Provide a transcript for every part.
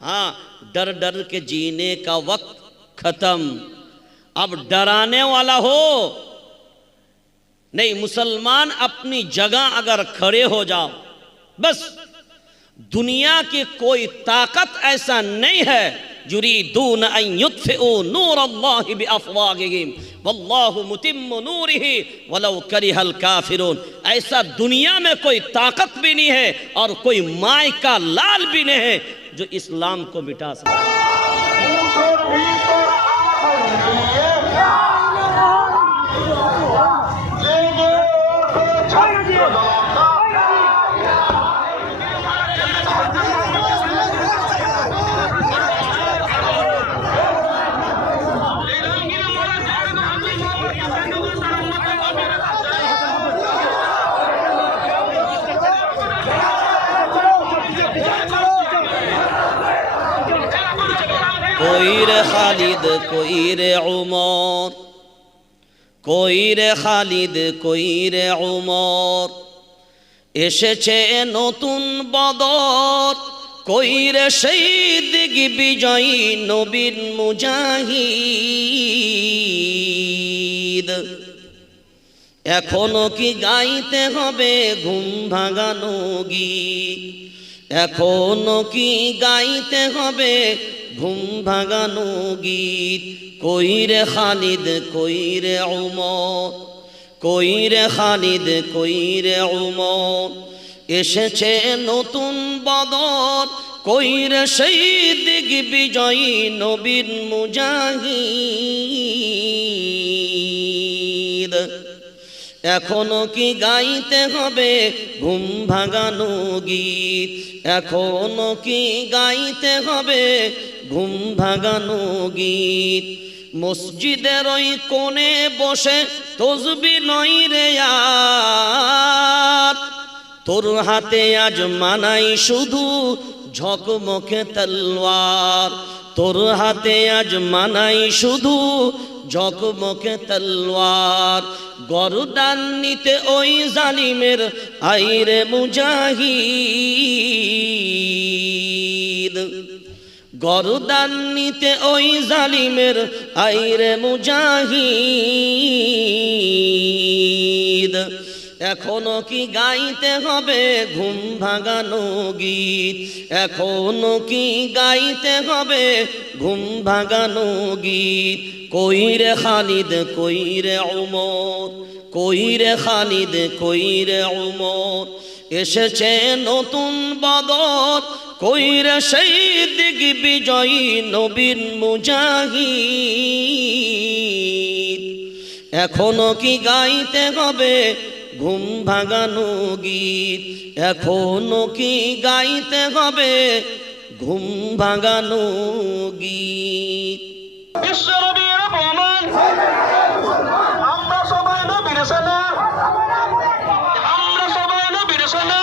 हाँ डर डर के जीने का वक्त खत्म। अब डराने वाला हो। नहीं, मुसलमान अपनी जगह अगर खड़े हो जाओ, बस दुनिया की कोई ताकत ऐसा नहीं है। یریدون ان یطفئوا نور اللہ بی افواغیم واللہ متم نورہ ولو کریہ الكافرون. ایسا دنیا میں کوئی طاقت بھی نہیں ہے اور کوئی مائی کا لال بھی نہیں ہے جو اسلام کو مٹا سکتا ہے۔ রে খালিদ কই রে উমর। কই রে খালিদ কই রে উমর। এসেছে নতুন বদর। কই রে সেই দিগ বিজয়ী নবীন মুজাহিদ। এখনও কি গাইতে হবে ঘুম ভাঙানো গীত? এখনও কি গাইতে হবে ঘুম ভাঙানো গীত, কইরে খালিদ, কইরে উমর, কইরে খালিদ, কইরে উমর। এসেছে নতুন বদর, কইরে সেই দিগ বিজয়ী নবীন মুজাহিদ। এখনও কি গাইতে হবে ঘুম ভাঙানো গীত? এখনও কি গাইতে হবে ঘুম ভাঙানো গীত। মসজিদের ওই কোণে বসে তসবি নই রে আর। তোর হাতে আজ মানাই শুধু ঝকমকে তলোয়ার। তোর হাতে আজ মানাই শুধু ঝকমকে তলোয়ার। গরদান নিতে ওই জালিমের আইরে মুজাহিদ। গরদান নিতে ওই জালিমের আইরে মুজাহিদ। এখনও কি গাইতে হবে ঘুম ভাঙানো গীত? এখনও কি গাইতে হবে ঘুম ভাঙানো গীত? কইরে খালিদ, কইরে উমর, কইরে খালিদ, কইরে উমর। এসেছে নতুন বদর, কইরে সেই দিগ বিজয়ী নবীন মুজাহিদ। এখনও কি গাইতে হবে ঘুম ভাঙানো গীত। এখনও কি গাইতে হবে? ঘুম ভাঙানো গীত। বিশ্বনবীর অপমান আমরা সবাই নবীর সেনা। আমরা সবাই নবীর সেনা।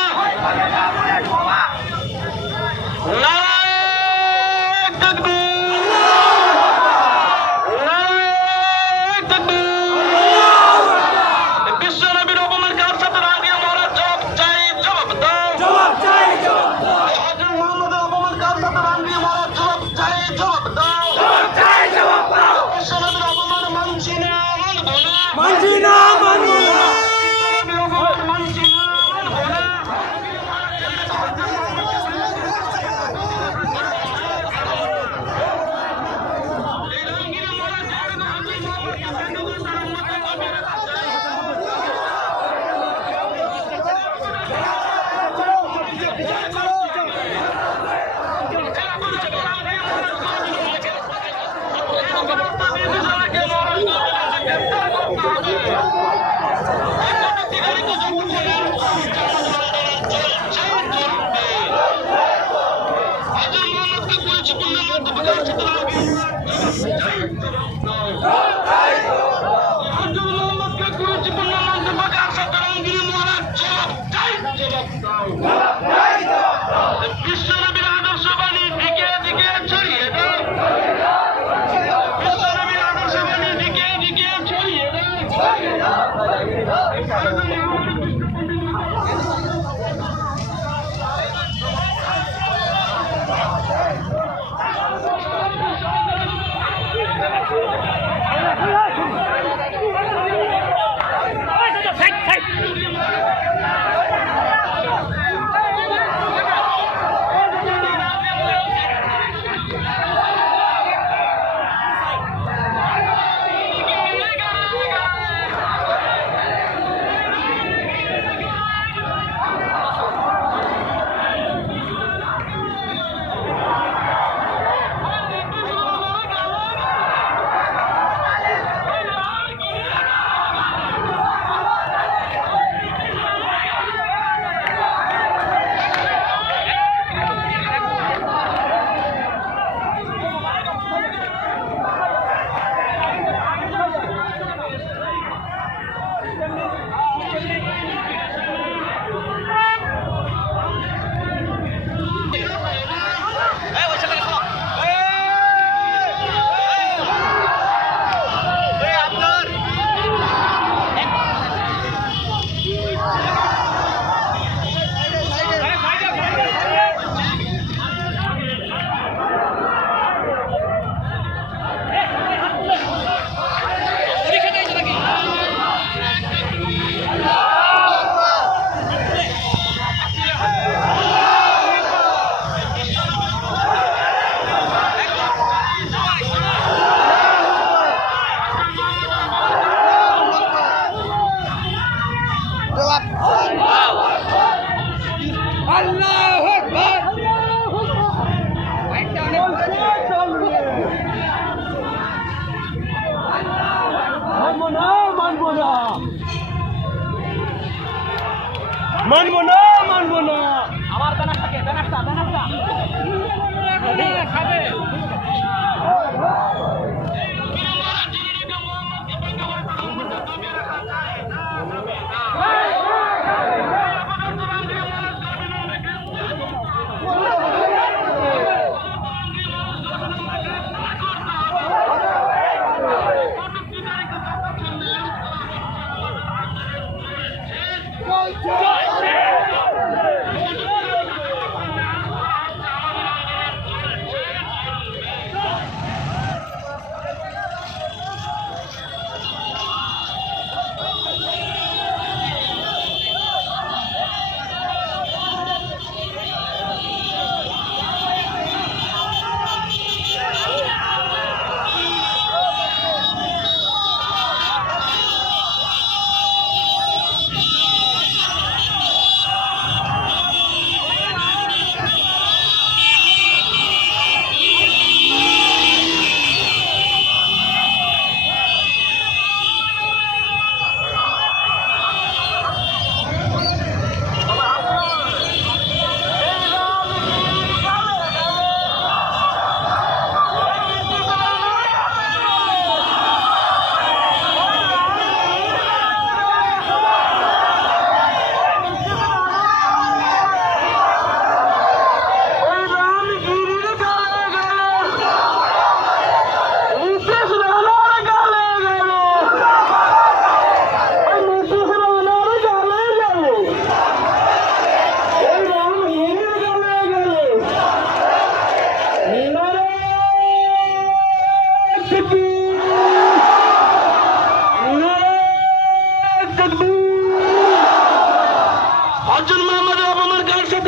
অপমান কার সাথে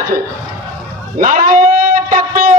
আছে। নারায়ণ তাকবীর।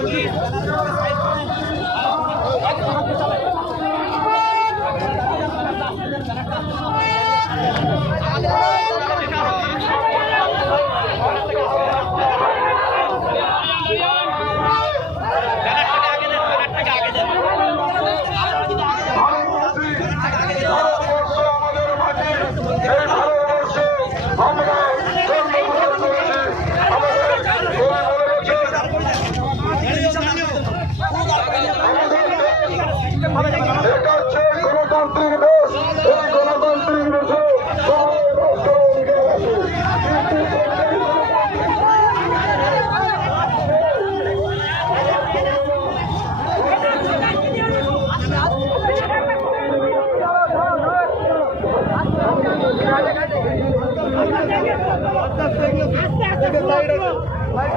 Thank you.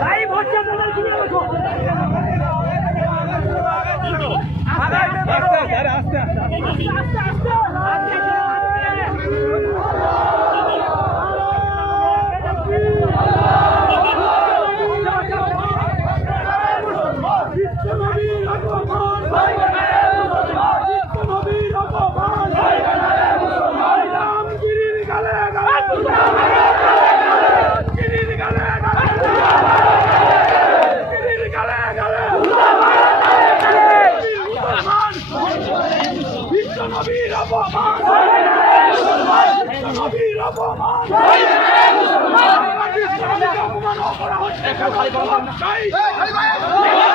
লাইভ হচ্ছে আপনাদের কিনে দেখো আস্তে আস্তে আস্তে আস্তে বিশ্বনবীর